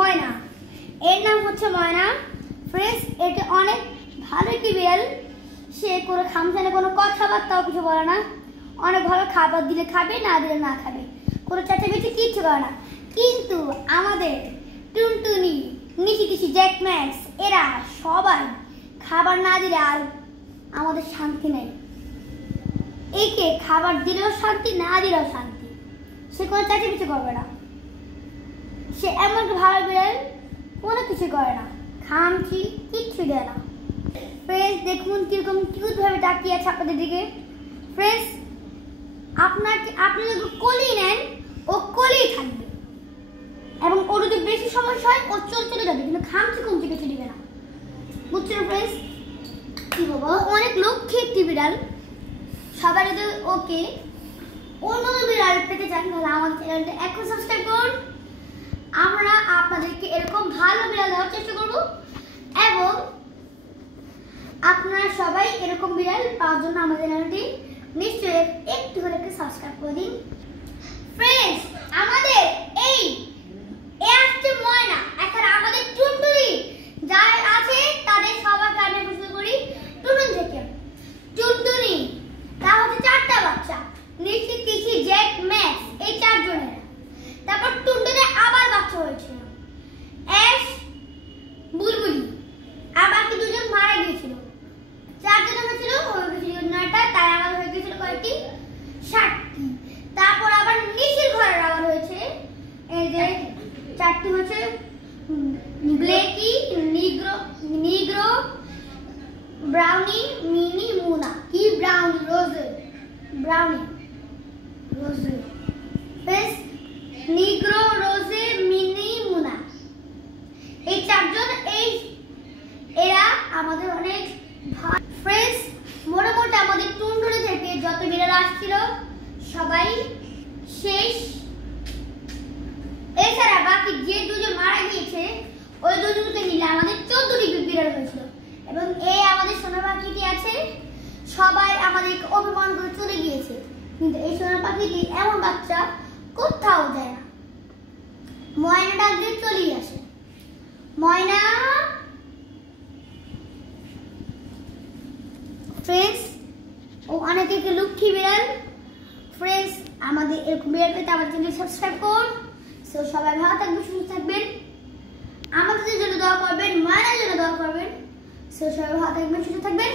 ময়না। এর নাম হচ্ছে ময়না। ফ্রেন্ডস, এটা অনেক ভালো একটি বিড়াল। সে কোনো খামখানে কোনো কথাবার্তাও কিছু বলে না। অনেক ভালো, খাবার দিলে খাবে, না দিলে না খাবে, কোনো চেঁচামেচি কিচ্ছু করে না। কিন্তু আমাদের টুনটুনি, নিশি, জ্যাক ম্যাক্স এরা সবাই খাবার না দিলে আর আমাদের শান্তি নেই। একে খাবার দিলেও শান্তি, না দিলেও শান্তি। সে কোনো চেঁচামেচি করবে না। সে এমন একটা ভালো বিড়াল, কোনো কিছু করে না, খামচি কিচ্ছু দেয় না। ফ্রেন্ডস, দেখুন কিরকম কিউট ভাবে তাকিয়ে আছে আপনাদের দিকে। ফ্রেন্ডস, আপনি যদি কোলে নেন, ও কোলেই থাকবে, এবং ও যদি বেশি সমস্যা হয় ও চলে যাবে, কিন্তু খামচি কমচি কিছু দিবে না। বুঝছেন ফ্রেন্ডস? কি বলবো, অনেক লক্ষ্মী একটি বিড়াল। সবাই যদি ওকে অন্য বিড়াল পেতে চান তাহলে আমাদের চ্যানেলটা এখন সাবস্ক্রাইব করুন। আমরা আপনাদেরকে এরকম ভালো বিড়াল দেওয়ার চেষ্টা করব, এবং আপনারা সবাই এরকম বিড়াল পাওয়ার জন্য আমাদের চ্যানেলটি নিশ্চয়ই একটু করে সাবস্ক্রাইব করে দিন। ফ্রেন্ডস, আমাদের এই আসছে ময়না, এখন আমাদের টুনটুনি যারা আছে তাদের সবার কারণে শুরু করি টুনটুন থেকে। টুনটুনি তা হচ্ছে 4টা বাচ্চা, নিশি, জ্যাক, ম্যাক্স, এই 4 জনের। তারপর টুনটুনি আবার বাচ্চা হয়েছিল, অ্যাশ, বুলবুলি, আবার কি 2জন মারা গিয়েছিল। 4 জন হয়েছিল, হয়ে গেছিল 9টা, তাই আবার হয়ে গেছিল কয়টি, 7টি। তারপর আবার নিশির ঘরের আবার হয়েছে এই যে 4টি হচ্ছে, ব্লেকি, নিগ্রো, ব্রাউনি, মিনি, মুনা। কি ব্রাউনি? ব্রাউনি, রোজে। বেশ, নিগ্রো, রোজে, মিনি, মুনা, এই 4 জন, এরা আমাদের অনেক। ফ্রেন্ডস, মোটামুটি আমাদের টুনটুনি থেকে যত বিড়াল আসছিল সবাই শেষ। এছাড়া বাকি যে 2জন মারা গিয়েছে, ওই 2জনকে মিলে আমাদের 14টি বিড়াল হয়েছিল। এবং এই আমাদের সোনা পাখিটি আছে, সবাই আমাদেরকে অভিমান করে চলে গিয়েছে, কিন্তু এই সোনা পাখিটি এমন বাচ্চা কোথাও যায় না। ময়না ডাক দিয়ে চলেই আসে, ময়না। ফ্রেন্ডস, ও অনেক একটি লক্ষ্মী বিড়াল। ফ্রেন্ডস, আমাদের এরকম বিড়াল পেতে আমাদের চ্যানেল সাবস্ক্রাইব করুন। সো সবাই ভালো থাকবেন, সুস্থ থাকবেন, আমাদের জন্য দোয়া করবেন, ময়নার জন্য দোয়া করবেন। সো সবাই ভালো থাকবেন, সুস্থ থাকবেন।